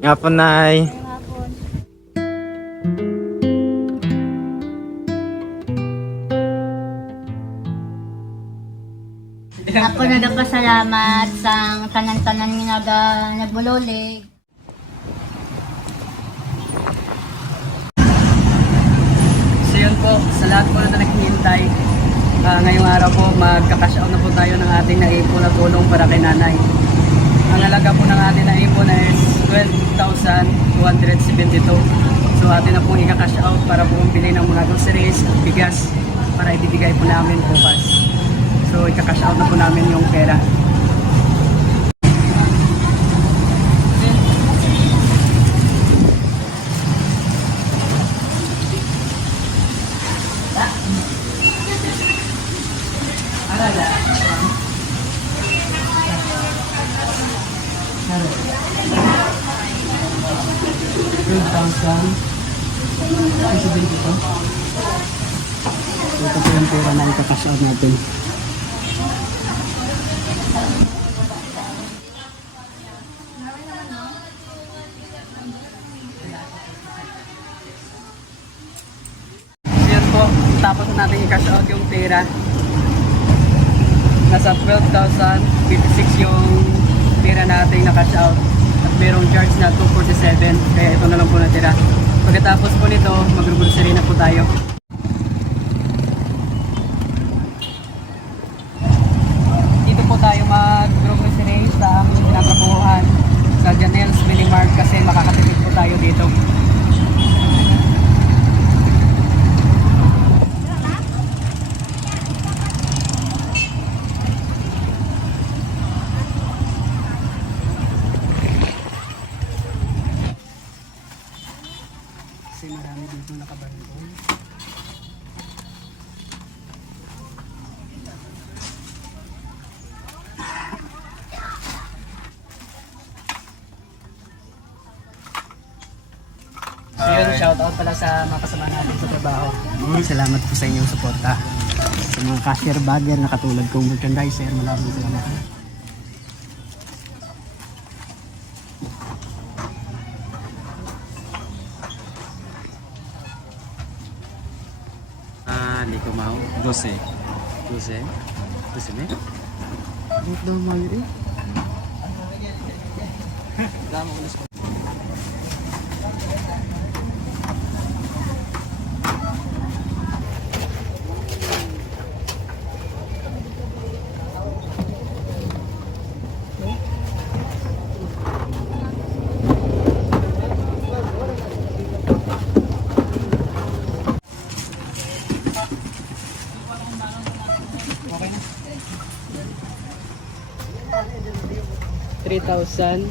Nga po, Nay. Hapon. Ako nagpasalamat sa tanan-tanan nga nagbulolig. So yun po, sa lahat po na naghihintay, ngayong araw po magka-cash out na po tayo ng ating naipon na tulong para kay nanay. Ang halaga po ng ating naipon is 12,272. So atin na po i-cash out para po bili ng mga groceries at bigas para ibibigay po namin bukas. So i-cash out na po namin yung pera. Ito po yung pera na ika-cash out natin. So yun po, tapos natin i-cash out yung pera. Nasa 12,056 yung pera natin na cash out. At merong charge na 247, kaya ito na lang po natira. Pagkatapos po nito, mag-grocery na po tayo. Dito po tayo mag-grocery sa aming pinakabuhan sa Janelle's Mini Mart kasi makakatipid po tayo dito. Kasi marami dito nakabandong. So yun, shoutout pala sa mga kasama natin sa trabaho. Salamat po sa inyong suporta. Sa mga cashier bagger na katulad kong merchandiser, maraming salamat. Hindi ko mau. 12. 12? 12 me? Hindi daw mau eh. Damo ko na. 3,400.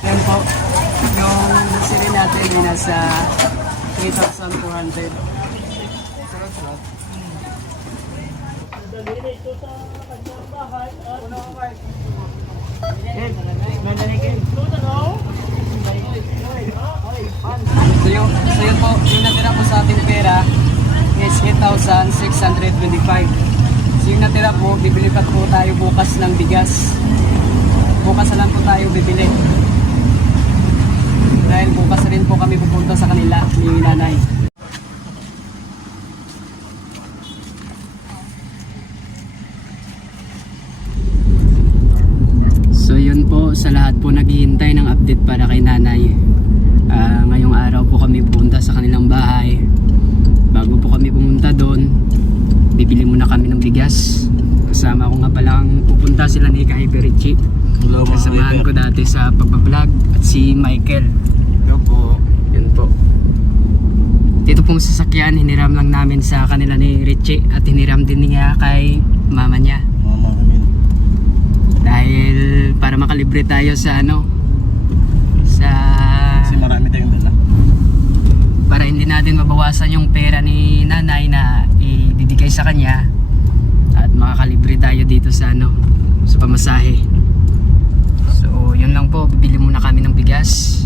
Yan po, yung siri natin ay nasa 3,400. So yun po, yung natira po sa ating pera is 8,625. So yung natira po, bibili pa po tayo bukas ng bigas. Bukas na lang po tayo bibili. Dahil bukas rin po kami pupunta sa kanila ni nanay. So yun po, sa lahat po naghihintay ng update para kay nanay. Ngayong araw po kami pupunta sa kanilang bahay. Bago po kami pumunta doon, bibili muna kami ng bigas. Kasama ko nga palang pupunta sila ni Kaiper Richie. Kasamahan ko dati sa pagbablog at si Michael. Yo po. Yun po. Dito pong sasakyan, hiniram lang namin sa kanila ni Richie at hiniram din niya kay mama niya. Mama kami. Dahil para makalibre tayo sa Kasi marami tayong dala. para hindi natin mabawasan yung pera ni nanay na ibibigay sa kanya at makakalibre tayo dito sa sa pamasahe. So yun lang po, bibili muna kami ng bigas.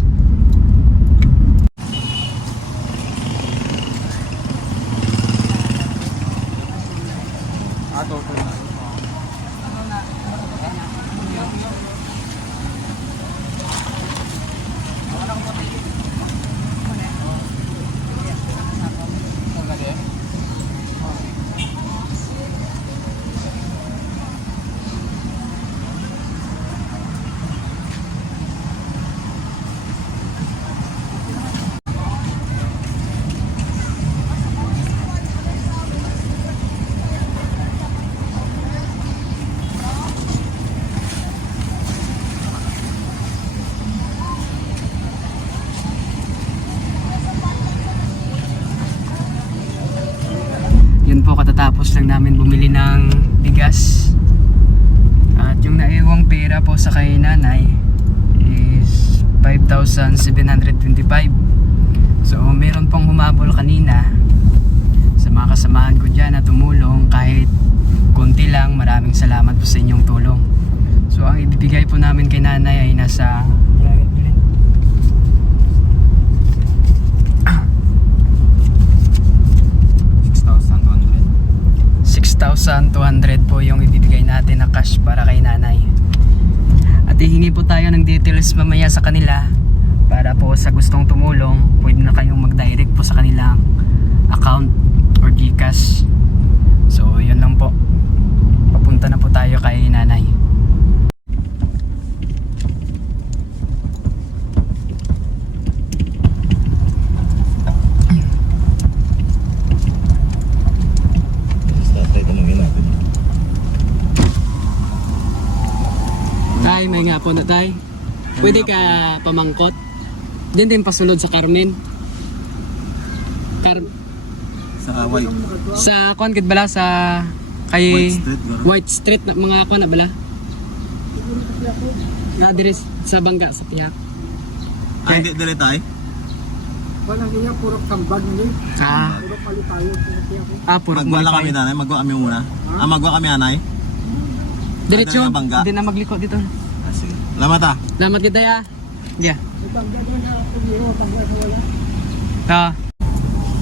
lang namin bumili ng bigas. At yung naiwang pera po sa kay nanay is 5,725. So meron pong humabol kanina sa mga kasamahan ko dyan na tumulong kahit konti lang. Maraming salamat po sa inyong tulong. So ang ibibigay po namin kay nanay ay nasa 6,200 po yung ibibigay natin na cash para kay nanay. At hihingi po tayo ng details mamaya sa kanila para po sa gustong tumulong, pwede na kayong mag-direct po sa kanilang account or GCash. So yun lang po. Papunta na po tayo kay nanay. Tay, may nga po na tay. Pwede ka pamangkot? Diyan din pasulod sa Carmen. Sa White. Sa kuan kit bala sa kay White Street, bro. White Street na mga kuan na bala. Na diri sa bangga sa Piak. Ay, hindi dili tay. Wala niya, puro kambag niya. Ah, Puro palitayo. puro Magwa lang kami nanay, magwa kami muna. Magwa kami anay. Diretso. Sa bangga. Hindi na magliko dito. Sige. Salamat ah. Salamat kita ya. Yeah. May bangga naman na kumiro, bangga na wala. Ah.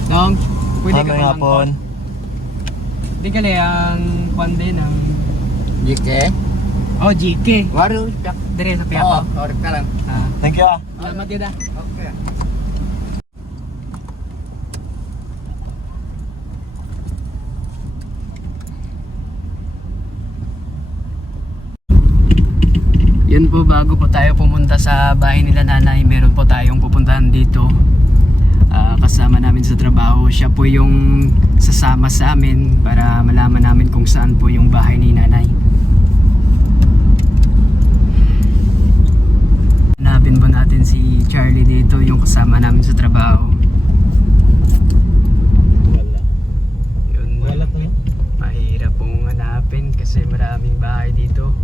Dong, pwede ka Ano pamangkot? Di ka ang kuan din ang Jike? oh GK. Waru. Dire sa Piak. Oo, orek ka lang. Ah. Thank you ah. Salamat kita. Okay. Yun po, bago po tayo pumunta sa bahay nila nanay, meron po tayong pupuntahan dito. Kasama namin sa trabaho. Siya po yung sasama sa amin para malaman namin kung saan po yung bahay ni nanay. Hanapin po natin si Charlie dito, yung kasama namin sa trabaho. Wala. Yun, Wala po. mahirap pong hanapin kasi maraming bahay dito.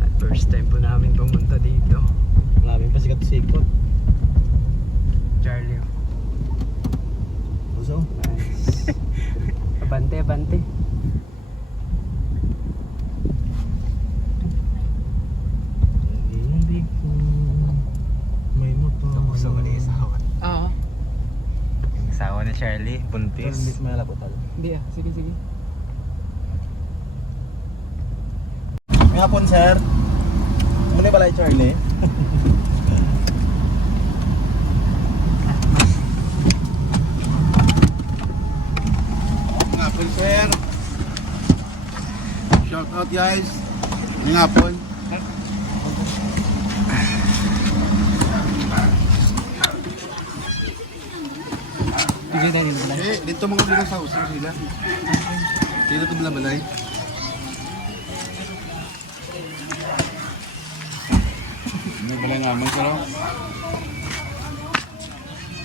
At first time po namin pumunta dito. Maraming pa sikat-sikot. Charlie. Puso. Nice. Abante, abante. Hindi ko may motor. Tapos sa mali isawan. Oo. Yung isawa ni Charlie, buntis. Buntis may laputal. Hindi ah. Sige, sige. May hapon sir. Muna pala yung Charlie. Ngapon sir. Shout out guys. Ngapon. Sige tayo din pala. Dito mga bilang sa usap sila. Dito to balabalay. Ano balay naman sir?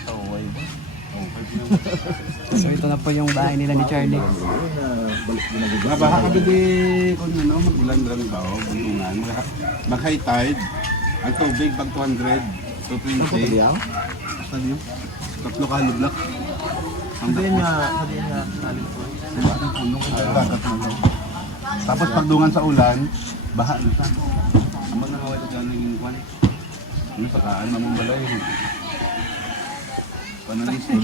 Away ba? So ito na po yung bahay nila ni Charlie. Babaha ka di kung ano, mag-ulan lang ba o buntungan. Mag-high tide. Ang tubig pag 200, 220. Basta niyo. Tatlo ka lublak. Hindi niya nalim po. Tapos pagdungan sa ulan, baha na siya. Amo na ngaway ka galing kwan. Ano sa kaan namang balay. Panalis ko.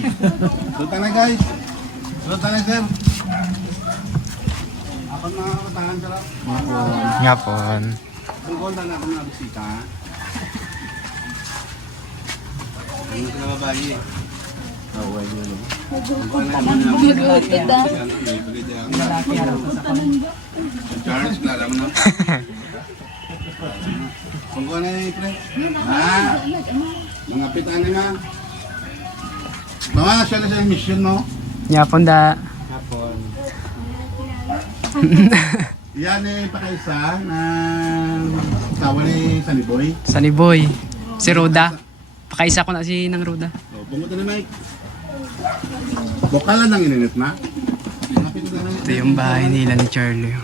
Sultan na guys. Sultan na sir. Ako na katahan sila. Ngapon. Tungkol na ako na bisita. Ano sila babae eh. Away niya lang. Charles, klala mo na. Kung ko na yung pre. Ha? Mga pitaan na nga. Mga siya na sa mission mo. Yapon da. Yan eh pakaisa ng tawa ni Sunny Boy. Sunny Boy. Si Roda. Pakaisa ko na si nang Roda. O, bungot na ni Mike. Bukala ng ininit na. Ito yung bahay nila ni Charlie.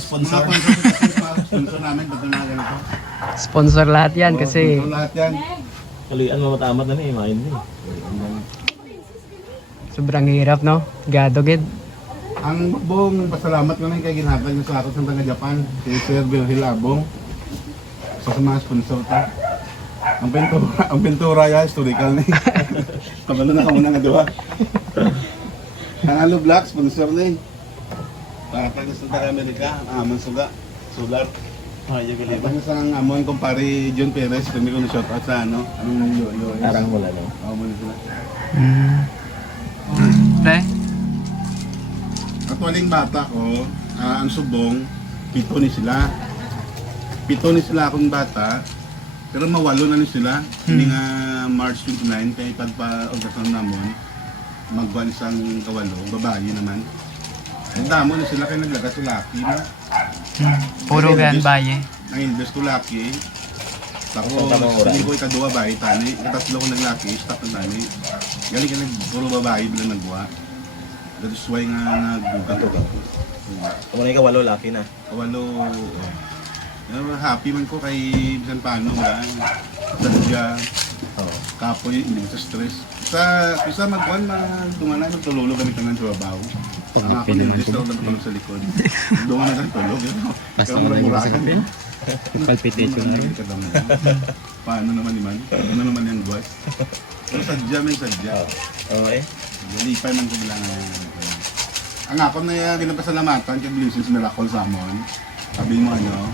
Sponsor namin, ba't na ganito? Sponsor lahat yan kasi Sponsor lahat yan. Kaluyan mo matamat na ni main ni. sobrang hirap, no? Gadogid. Ang buong pasalamat ko na kay ginhatag niyo sa ato sa taga Japan, si Sir Virgil Abong. Sa mga sponsor ta. Ang pintura ya historical ni. Kabalo na kamo nga duha. Ang Alo Black sponsor ni. Para sa taga Amerika, amon suga, solar. Ay, yung Iba na sa amon kumpare John Perez, kami ko na shout out sa ano, anong yo. Arang wala no. mo sila. Pre? Actualing bata ko, ang subong, 7 ni sila. 7 ni sila akong bata, pero mawalo na ni sila. Hindi nga March 29, kaya pagpa-orgasyon namon, magwan isang kawalo, babae naman. Ang damo na sila kaya naglagas sa laki, no? Puro gan baye. Nang-invest ko laki. Tapos, Tamang oras. hindi ko ikaduwa bahay, tani. Katatlo ko naglaki, stop na tani. Galing ka puro babae bilang nagbuha. That's why nga nagbuka ko. Kung ano walo laki na. Kawalo, happy man ko kay bisan paano ba? Sadya, Oo. kapoy, hindi sa stress. Isa magkuhan na dumana, nagtulolo kami tangan sa babaw. Ang ako nilist daw na sa likod. Dumana na tulog. Basta Kaya mo lang yung mura-mura masakit, ka. Palpitation na rin. Paano naman ni man? Ano naman yung buwas? Pero sadya may sadya. Oo eh. Lipay man ko bilang ang ako na ginapasalamatan kay Blessings Miracle sa amon. Sabi mo ano,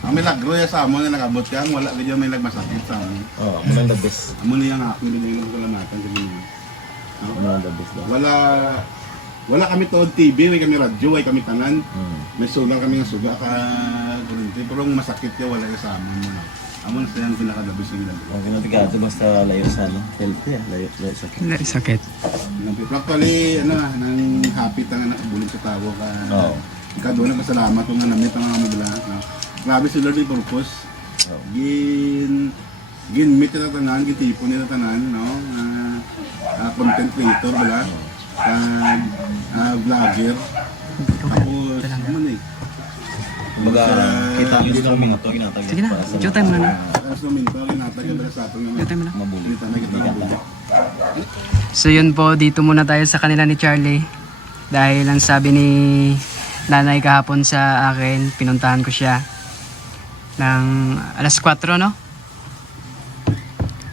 ang milagro ya sa amon na nakabot yan, wala ganyan may nagmasakit sa amon. Oo, ano ang the best. Amo na yung ako nila salamatan sa ganyan. Ano ang the best daw. Wala kami tuod TV, way kami radyo, way kami tanan. May sugal kami nga suga ka kurente, pero ang masakit ya wala ka sa amon mo. Amon sa yan pinakadabis ng ginagawa. Ang kinatigato basta layo sa ano. Healthy ah, layo sa Sakit. Actually, ano, nang happy tanga nakabulig sa tawo ka. Oo. Ikaw doon nagpasalamat kung namit ang mga mabila. No? Grabe si Lord yung purpose. Oo. Ginmit nila tanan, gitipo nila tanan, no? Content creator, wala? Vlogger. Tapos, ano eh? Kumbaga, kita ang gusto ng minuto, ginatag. Sige na, show time na na. Tapos naminto, ginatagal na sa atong Show time na. Mabuli. Kita na kita na. So yun po, dito muna tayo sa kanila ni Charlie. Dahil ang sabi ni nanay kahapon sa akin, pinuntahan ko siya ng alas 4, no?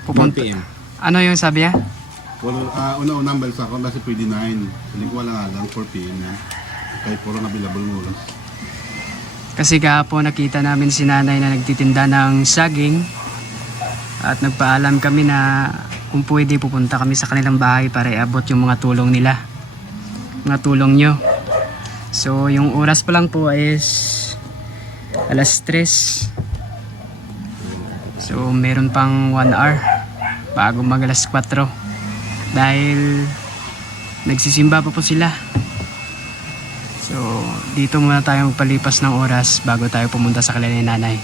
1 PM. Ano yung sabi niya? Una-unang balsa ko, kasi pwede 9. Hindi ko wala nga lang, 4 PM yan. Kahit puro available ng oras. Kasi kahapon nakita namin si nanay na nagtitinda ng saging at nagpaalam kami na kung pwede pupunta kami sa kanilang bahay para iabot yung mga tulong nila, mga tulong nyo. So yung oras pa lang po is alas 3. So meron pang 1 hour bago mag alas 4 dahil nagsisimba pa po sila. So, dito muna tayo magpalipas ng oras bago tayo pumunta sa kanila ni nanay.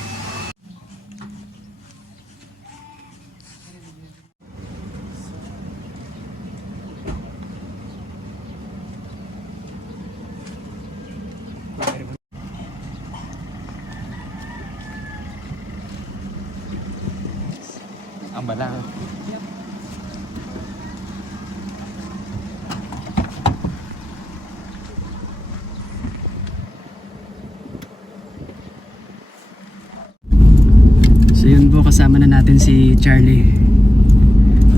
Ang bala. So yun po, kasama na natin si Charlie,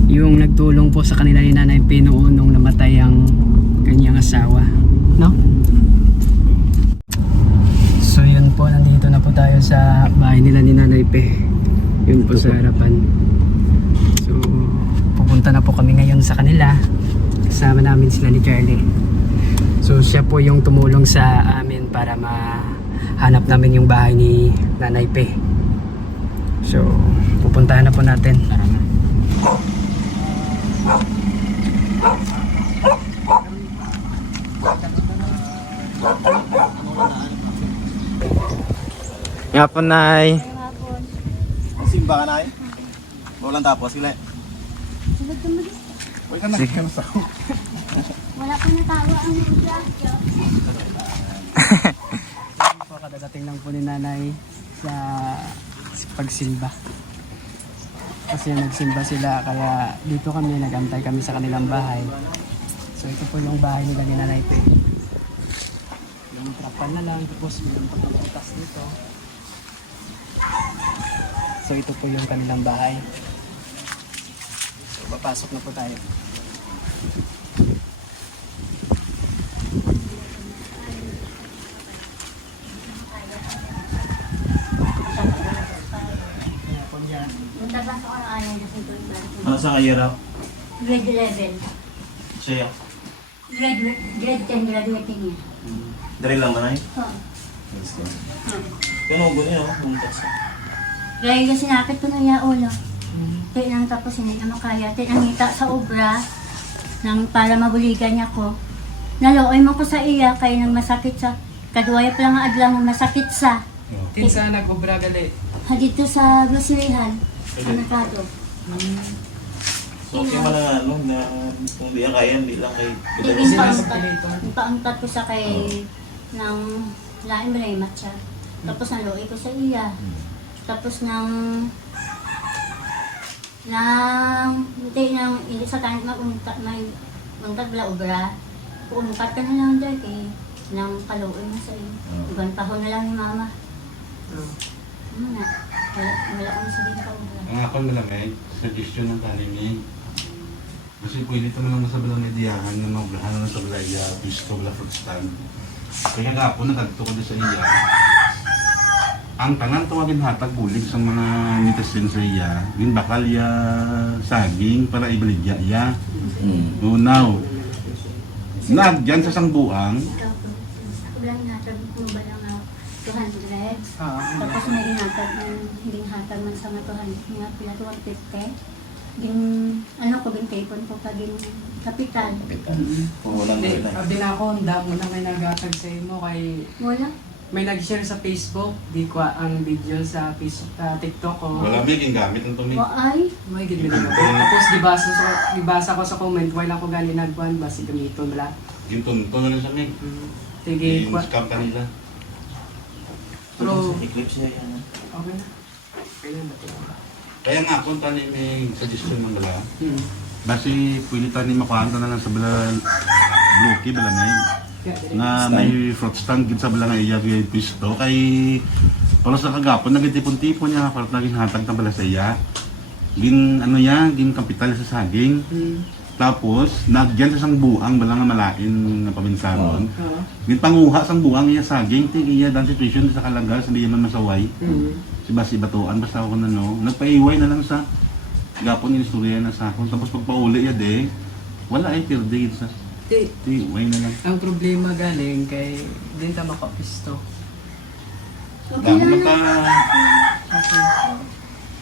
yung nagtulong po sa kanila ni Nanay Pinuo nung namatay ang kanyang asawa, no? So yun po, nandito na po tayo sa bahay nila ni Nanay Pe. Yun po sa harapan. So pupunta na po kami ngayon sa kanila. Kasama namin sila ni Charlie. So siya po yung tumulong sa amin para mahanap namin yung bahay ni Nanay Pe. So, pupuntahan na po natin. Nga po, Nay. Hapon. Simba ka, Nay. Walang tapos sila. Huwag ka na. Wala pa natawa ang vlog. Po, kadadating lang po ni nanay sa pagsimba. Kasi nagsimba sila, kaya dito kami, nagantay kami sa kanilang bahay. So ito po yung bahay nila ni nanay po. Yung trapan na lang, tapos mayroon pa ng butas dito. So ito po yung kanilang bahay. So papasok na po tayo. Punta ba sa ayaw na sa Ano sa kayara? grade 11. Siya. Grade 10 graduating niya. Dari lang man ay. Oo. Kano ko niya, buntas. Gaya yung sinakit ko na niya ulo. Kaya nang tapos hindi na makaya. Kaya nangita sa obra nang para mabuligan niya ko. Nalooy mo ko sa iya kaya nang masakit sa kaduwaya pa lang ang adlaw mo masakit sa Tinsa nag-obra gali. dito sa groceryhan. Anakado. So, okay man na ano, na kung di kaya, hindi lang kay Tingin Pidal. pa ang paangkat ko sa kay ng lain balay matcha. Tapos nalooy ko sa iya. Tapos hindi sa tanit mag-untat may untag bala obra. Untat ka na lang dahil kay nang kalooy na sa iyo. Ibang tahon na lang ni mama. Ano na? Wala ko na sabihin ka obra. Ang ako malamig, suggestion ng talimig. Kasi pwede ito naman sa bilang mediahan ng mga obrahan na sa balaya, pisto, bala fruit stand. Kaya kapon nagagto ko din sa iya. Ang tanan tawagin hatag bulig sa mga netizen sa iya, yung bakal ya saging para ibaligya iya. Unaw. Nagyan sa sangbuang, Ikaw po. Ako lang inatag mo ba lang 200? Tapos may inatag ng hindi hatag man sa mga 200 nga pila 250. Ging ano ko ging tapon ko pa ging kapital. Kung walang Hindi, gawin na. abdi na ako, handa mo na may nagatag sa imo kay Wala. may nag-share sa Facebook, di ko ang video sa Facebook, TikTok ko. wala may gingamit ng tumig. Waay. May gid na tapos gibasa ko sa comment, wala ko gani nagbuan basi gamiton bala. Yung tunto na lang sa mig. Sige, Yung scam kanila. pero Eclipse niya yan. okay na. Kailan ba ito? Kaya nga kung talimig suggestion ng bala, basi pwede tayo makuhaan na lang sa bala bloki, bala may. Na may fruit stand gid sa bala nga iya kay pisto kay para sa kagapon nagitipon-tipon niya para naging hatag ta bala sa iya gin ano ya gin kapital sa saging tapos nagyan sa sang buang bala nga malain nga paminsanon gin panguha sang buang iya saging ti iya dan situation sa kalagar sa diyan man masaway si basi batuan basta ako na no nagpaiway na lang sa gapon yung istorya na sa akon tapos pagpauli ya de wala ay pirdi sa ti way na lang. Ang problema galing kay din ta makapisto. Okay Damo lang ka na.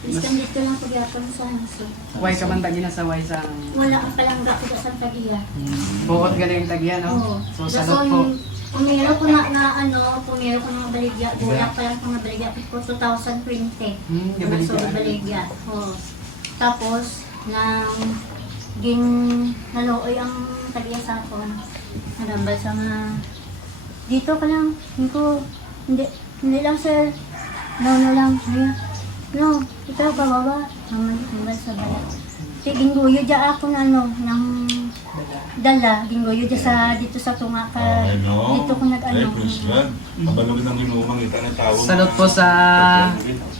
Isang dito lang pagyapon sa hanso. Why ka man tagi nasaway sa Wala ang palangga ko sa tagiya. buot galing tagya no. Oo. So salot po. Pumiro ko pumiro ko ng baligya. Bulak pa lang ko ng baligya ko 2020. Gabaligya. So, baligya. Oo. Tapos, nalooy ang tagiya sa akon. Nagambal sa mga, dito ka lang, hindi lang sir, no lang, no, ikaw bababa, hambal sa bala. Gingguyo dya ako na ng dala, gingguyo dya sa, dito sa tunga ka, dito ko Kabalugin ng inumang ita na tawag. Salot po sa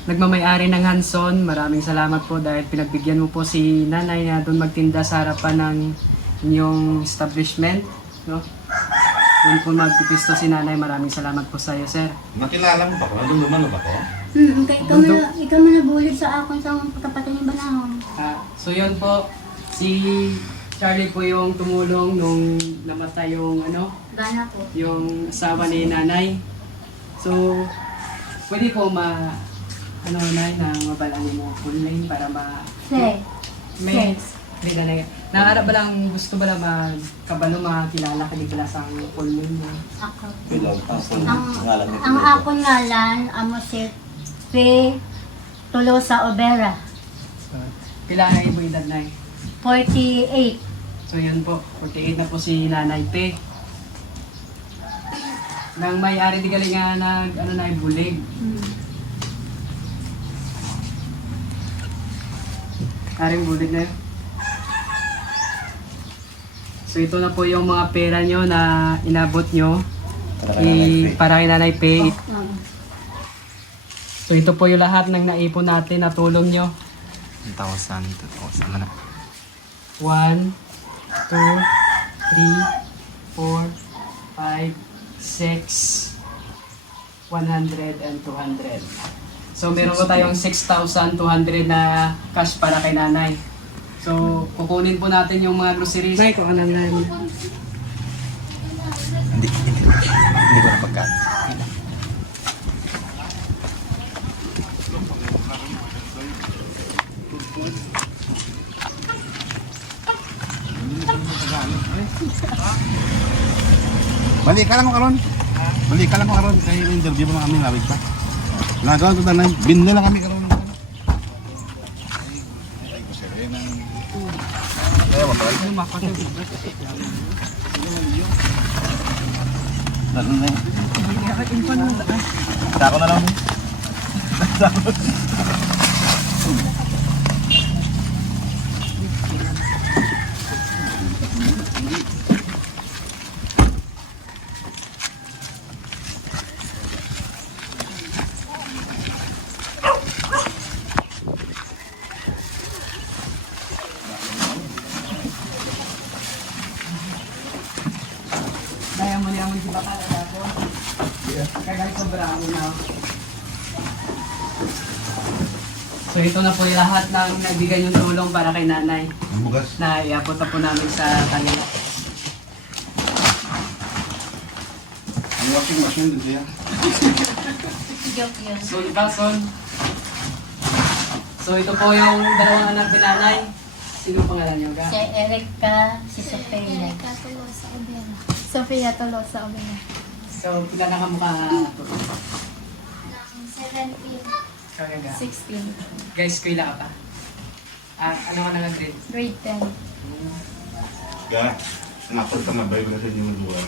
nagmamay-ari ng Hanson. Maraming salamat po dahil pinagbigyan mo po si nanay na doon magtinda sa harapan ng inyong establishment. No? Doon po magpipisto si nanay. Maraming salamat po sa iyo, sir. Nakilala mo ba ko? Nandun naman ba ko? Ikaw man nabulig sa akon sa kapatid ni Banahon. So yun po, si Charlie po yung tumulong nung namatay yung Bana ko. yung asawa ni nanay. So, pwede po nay, na mabalangin mo full name para may hindi na lang. Nangarap ba lang, gusto ba lang magkabalo, makakilala ka din pala sa full name mo? Ako. Bilang ngalan ni Ang akon ngalan, amo si P. Tolosa Obera. So, kailangan ibo edad na 48. So yun po, 48 na po si Nanay Pe. Nang may-ari di galing nga bulig. Aring bulig na yun. So ito na po yung mga pera nyo na inabot nyo para kay Nanay Pe. So ito po yung lahat ng naipon natin na tulong nyo. 1,000, 2,000 na. 1, 2, 3, 4, 5, 6, 100 and 200. So meron po tayong 6,200 na cash para kay Nanay. So kukunin po natin yung mga groceries. Nay, kung ano na yun. Hindi ko na pagkaan. Balik ka lang mo karon. Balik ka lang mo karon kay interview mo lang kami lawig pa. Nagawa to tanan, binno lang kami karon. Lalo na yun. Tako na lang. Daya mo niya si Bakal at ako. Kaya sobra ako na. So ito na po yung lahat ng nagbigay yung tulong para kay Nanay Ang bugas. na iabot na po namin sa kanila. Ang washing machine din siya. Joke yun. So Ibason. So ito po yung dalawang anak ni Nanay. Sino pangalan niyo ga? Si Erica, si Sophia. Sofia Tolosa Obera. So pila na kamukha po. 17, Kaya ga. 16, Guys, kuila ka pa. Ano ka na grade? grade 10. Ga, napod ka na ba yung sa inyo madura?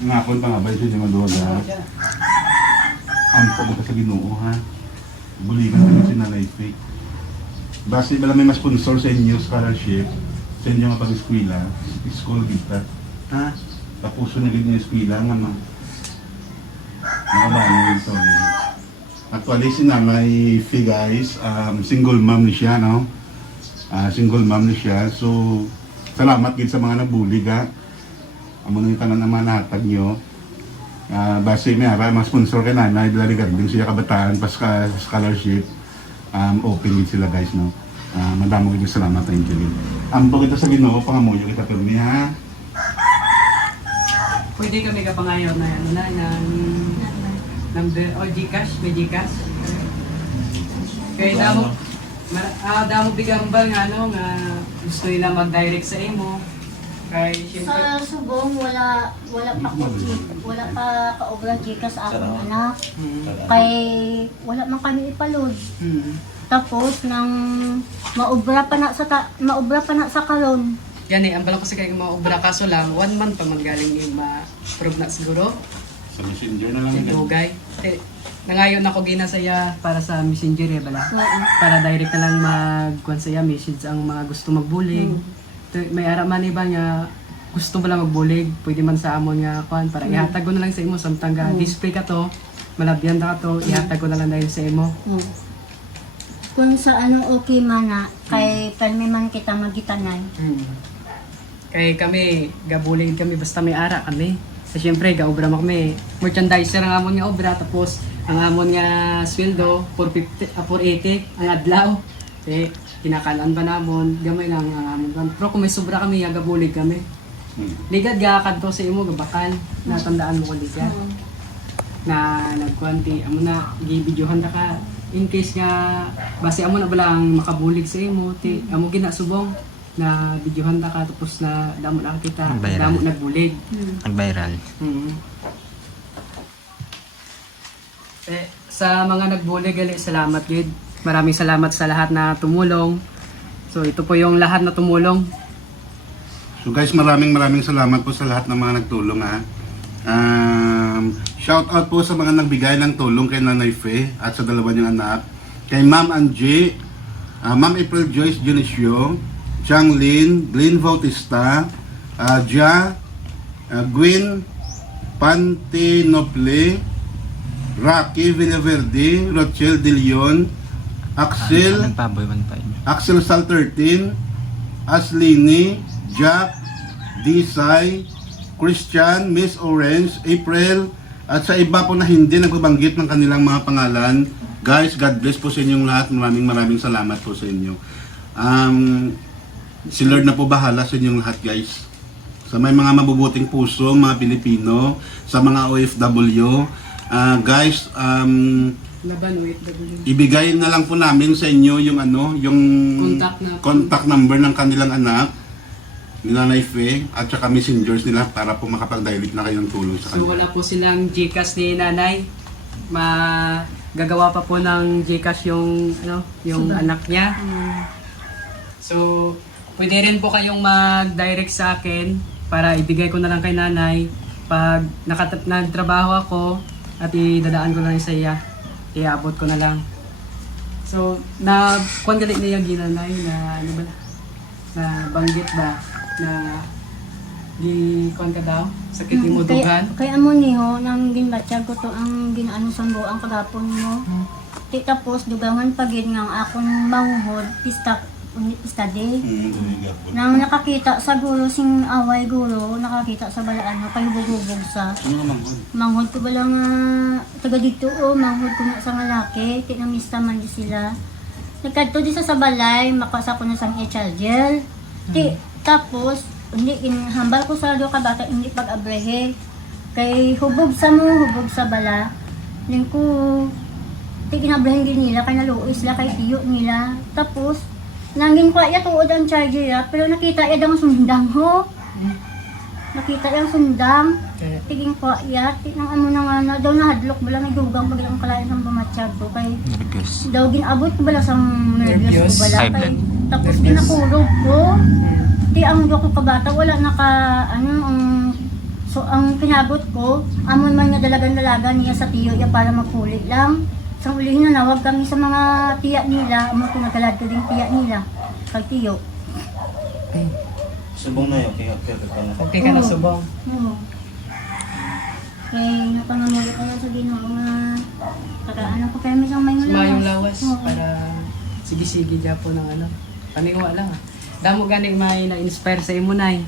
Napod pa nga ba yung sa inyo madura? Ang pagkata sa Ginoo ha. Buligan kami si Nanay Pe. Basta ba may mas sponsor sa inyo scholarship sa inyo nga pag-eskwela, school kita. Ha? Tapuso na ganyan yung eskwela nga ma. Nakabana yung sorry. Actually si Nanay Fe guys, single mom ni siya, no? Single mom ni siya. So, salamat din sa mga nagbulig ha. Amo nang tanan naman natag nyo. Base may ara mga sponsor kay Nanay dali regarding siya kabataan pas ka scholarship. Open din sila guys, no. Madamo gid salamat sa inyo. Ampo kita sa Ginoo pangamuyo kita pirmi ha. Pwede kami kapangayon na ano na ng number o Gcash, may Gcash. Kaya damo bigang ba nga ano nga gusto nila mag-direct sa imo. Kay syempre Sa Subong, wala pa kaobra gikas sa akong anak. Kay wala man kami ipalod. Tapos nang maobra pa na sa karon. yan ang bala ko sa kay mga obra kaso lang 1 month pa magaling yung ma-prove na siguro. Sa messenger na lang Yung dugay. Nangayon ako ginasaya para sa messenger bala. Para direct na lang magkuan saya message ang mga gusto magbulig. May ara man iba nga gusto ba lang magbulig, pwede man sa amon nga kuan para ihatag ko na lang sa imo samtang display ka to, malabyan ka to, ihatag ko na lang dahil sa imo. Kung sa ano okay man na, kay palmi man kita magitanay. Kay kami gabulig kami basta may ara kami. Kasi syempre gaobra mo kami. Merchandiser ang amon nga obra tapos ang amon nga sweldo 480 ang adlaw. Eh kinakalaan ba namon, gamay lang ang amon. Pero kung may sobra kami, gabulig kami. Ligad ga kadto sa imo gabakan, natandaan mo ko ligad. Na nagkuanti, amo na gi-videohan ka in case nga base amo na bala ang makabulig sa imo, ti amo ginasubong na videohan ka tapos na damo na kita, Viral. damo nagbulig. Nag-viral. Sa mga nagbulig gali salamat gid. Maraming salamat sa lahat na tumulong. So ito po yung lahat na tumulong. So guys, maraming salamat po sa lahat ng mga nagtulong ha. Shout out po sa mga nagbigay ng tulong kay Nanay Fe at sa dalawa niyang anak. Kay Ma'am Angie, Ma'am April Joyce Dionisio, Chang Lin, Glenn Bautista, Gwen Pantinople, Rocky Villaverde, Rochelle De Leon, Axel Sal 13, Aslini, Jack, Disay, Christian, Miss Orange, April, at sa iba po na hindi nagbabanggit ng kanilang mga pangalan. Guys, God bless po sa inyong lahat. Maraming salamat po sa inyo. Si Lord na po bahala sa inyong lahat, guys. Sa may mga mabubuting puso, mga Pilipino, sa mga OFW, guys, ibigay na lang po namin sa inyo yung contact number ng kanilang anak, ni Nanay Fe, at saka messengers nila para po makapag-direct na kayo ng tulong sa So kanila. wala po silang GCash ni Nanay. Gagawa pa po ng GCash yung anak niya. So pwede rin po kayong mag-direct sa akin para ibigay ko na lang kay Nanay pag nagtrabaho ako at idadaan ko na lang sa iya. Iabot ko na lang. So kuwan galit niya ginanay na ano ba na banggit ba na di kuwan ka daw sakit mo dugan. Kaya mo niho nang ginbatsyag ko to ang ginaano sa ang kagapon mo. Ti tapos dugangan pagid nga akon manghod pista day. Nang nakakita sa gulo sing away gulo, nakakita sa balaan mo kayo bubog sa. Ano nga manghod? Manghod ko bala nga taga dito manghod ko na sa lalaki, ti namista man di sila. Nagkadto di sa balay, makasa ko na sang charger. Ti tapos hindi hambal ko sa ka bata hindi pag-abrehe. Kay hubog sa bala. Ning ko ti ginabrehen din nila kay naluoy sila kay tiyo nila. Tapos nangin ko ya tuod ang charger ya, pero nakita ya dang sundang ho. Nakita yung sundang. Tiging ko ya, tinang amo na nga na daw nahadlok bala may dugang pag ang kalain ng bumatsyag ko kay daw ginabot ko bala sang nervyos ko bala kay tapos ginakulog ko. Di ang do ko kabata wala naka so ang pinabot ko amon man nga dalagan niya sa tiyo ya para magpuli lang. Sa ulihin na nawag kami sa mga tiya nila, amo ko nagalad ko din tiya nila kay tiyo. Subong na yun, kaya ka na. Okay ka na subong. Oo. Kaya napangamulo ko na sa Ginoo nga ano ko kaya misang Mayong lawas para sige-sige dyan po ng paniwa lang. Damo ganing may na-inspire sa imo nay.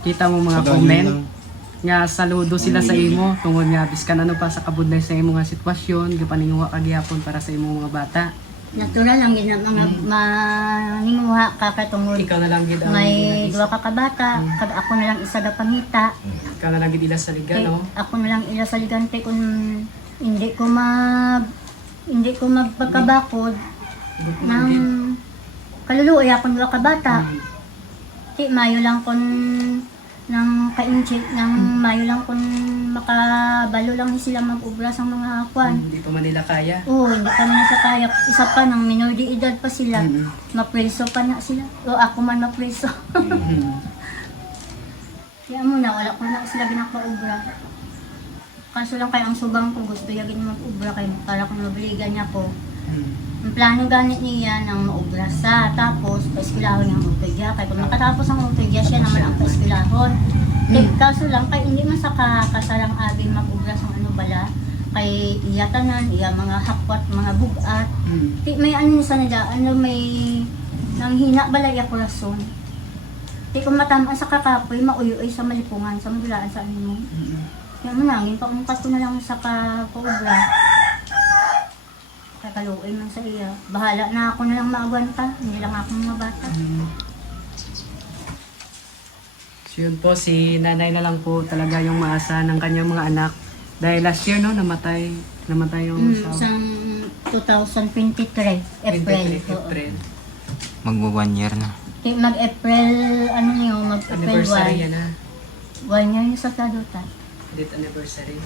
Kita mo mga comment nga saludo sila sa imo tungod nga biskan pa sa kabudlay sa imo nga sitwasyon, gipaninguha ka gyapon para sa imo mga bata. Natural lang gina mga maninguha kakatungod. Ikaw na lang gid ang May duwa ka kabata, kag ako na lang isa da pangita. ikaw na lang gid ila sa liga, no? Ako na lang ila sa ligante kung hindi ko magpagkabakod ng kaluluoy akong duwa ka bata. Ti mayo lang kon nang kainchik nang mayo lang kun makabalo lang sila mag-ubra sa mga kwan. Hindi pa man nila kaya. Oo, hindi pa na sa kaya. Isa pa nang minor de edad pa sila. Mapreso pa na sila. O ako man mapreso. Kaya mo na, wala ko na sila ginapa-ubra. Kaso lang kaya ang subang ko gusto niya mag-ubra kay para kung mabiligan niya po. Ang plano ganit niya ng maubra sa tapos paeskwelahon ng utodya. Kaya kung makatapos ang utodya siya naman ang paeskwelahon. Kaso lang kay hindi man sa kasarang abing mag-ubra sa bala. Kay iya tanan, iya mga hakwat, mga bugat. May sa nila, may nanghina bala iya kurason. Kung matamaan sa kakapoy, mauyoy sa malipungan, sa magulaan sa mo. Kaya manangin, pagmukas ko na lang sa kaubra. Kakaluoy man sa iya. Bahala na ako na lang maagwanta. Hindi lang ako mga bata. So yun po, si nanay na lang po talaga yung maasa ng kanyang mga anak. Dahil last year, no, namatay yung Sa 2023, April. April. Magwa 1 year na. Mag-April, mag-April Anniversary 1. yan na. 1 year yung sa kadutan. Date anniversary.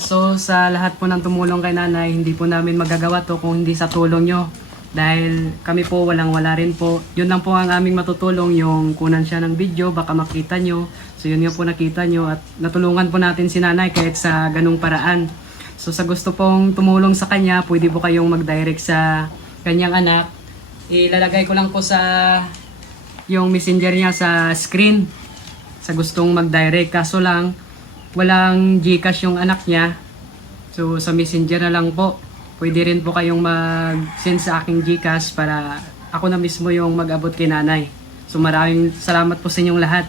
So sa lahat po ng tumulong kay nanay, hindi po namin magagawa to kung hindi sa tulong nyo. Dahil kami po walang-wala rin po. Yun lang po ang aming matutulong, yung kunan siya ng video, baka makita nyo. So yun nga po nakita nyo at natulungan po natin si nanay kahit sa ganung paraan. So sa gusto pong tumulong sa kanya, pwede po kayong mag-direct sa kanyang anak. Ilalagay ko lang po sa yung messenger niya sa screen sa gustong mag-direct. Kaso lang, walang GCash yung anak niya. So sa messenger na lang po. Pwede rin po kayong mag-send sa aking GCash para ako na mismo yung mag-abot kay nanay. So maraming salamat po sa inyong lahat.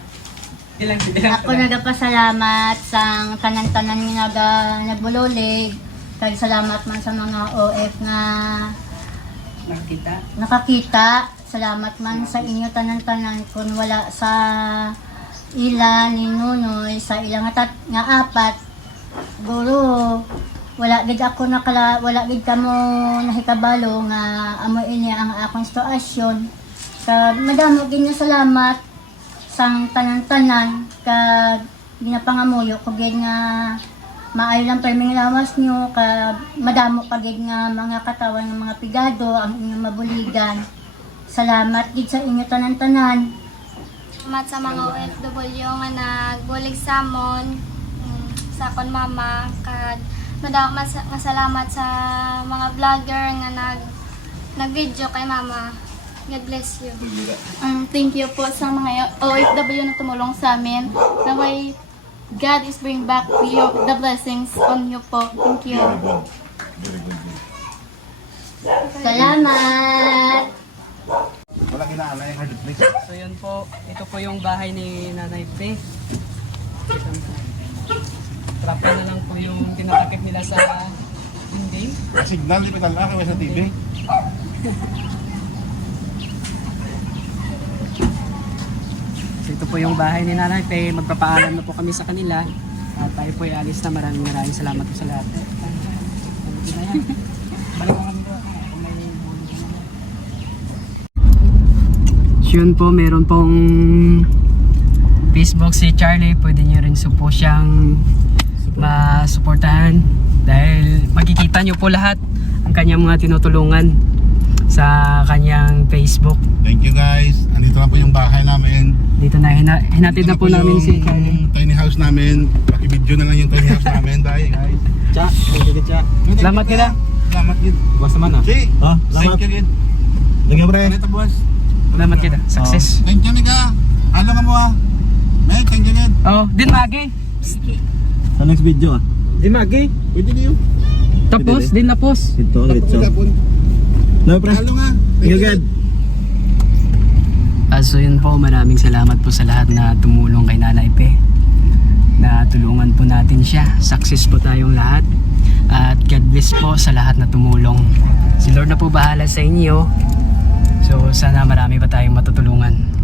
Ako nagpasalamat sa tanan-tanan nga nagbulolig. Kaya salamat man sa mga OF nga nakakita. Salamat man sa inyo tanan-tanan kung wala sa ila ni Nunoy sa ilang nga apat. Siguro wala gid ako wala gid kamo nahikabalo nga amo ini ang akong situasyon. Madamo gid nga salamat sang tanan-tanan kag ginapangamuyo ko gid nga maayo lang perming lawas nyo kag madamo pa gid nga mga katawan ng mga pigado ang inyong mabuligan. Salamat gid sa inyo tanan-tanan. Salamat sa mga OFW nga nagbulig sa amon, sa akon mama, kag madamo nga salamat sa mga vlogger nga nag-video kay mama. God bless you. Thank you po sa mga OFW na tumulong sa amin. Naway God is bring back the blessings on you po. Thank you. Very good. Salamat. Wala ginaalay, hard to play. So yun po, ito po yung bahay ni Nanay Faye. Trapa na lang po yung tinatakip nila sa dinding. Signal, di pa talaga sa TV. So ito po yung bahay ni Nanay Faye. Magpapaalam na po kami sa kanila. At tayo po alis na. Maraming salamat po sa lahat. Balik mo kami doon. Yun po, meron pong Facebook si Charlie. Pwede nyo rin po siyang masuportahan. Dahil makikita nyo po lahat ang kanyang mga tinutulungan sa kanyang Facebook. Thank you guys. Andito na po yung bahay namin. Dito na, hinatid na po namin si Charlie. Yung tiny house namin. Paki-video na lang yung tiny house namin. Dahil guys. Cha, thank you, Cha. Salamat kita. Salamat gid. Buwas naman ah. Si. Ah, Thank you gid. Lagi pre. Ano ito boss? Salamat kita. Success. Thank you Mika. Ano ka mo ah? May thank you gid. Oh, din magi. Sa next video ah. Di magi. Pwede niyo. Tapos, din na post. Ito, ito. Tapon. No pre. Halo nga. Thank you God. So yun po, maraming salamat po sa lahat na tumulong kay Nanay Pe. Na tulungan po natin siya. Success po tayong lahat. At God bless po sa lahat na tumulong. Si Lord na po bahala sa inyo. So sana marami pa tayong matutulungan.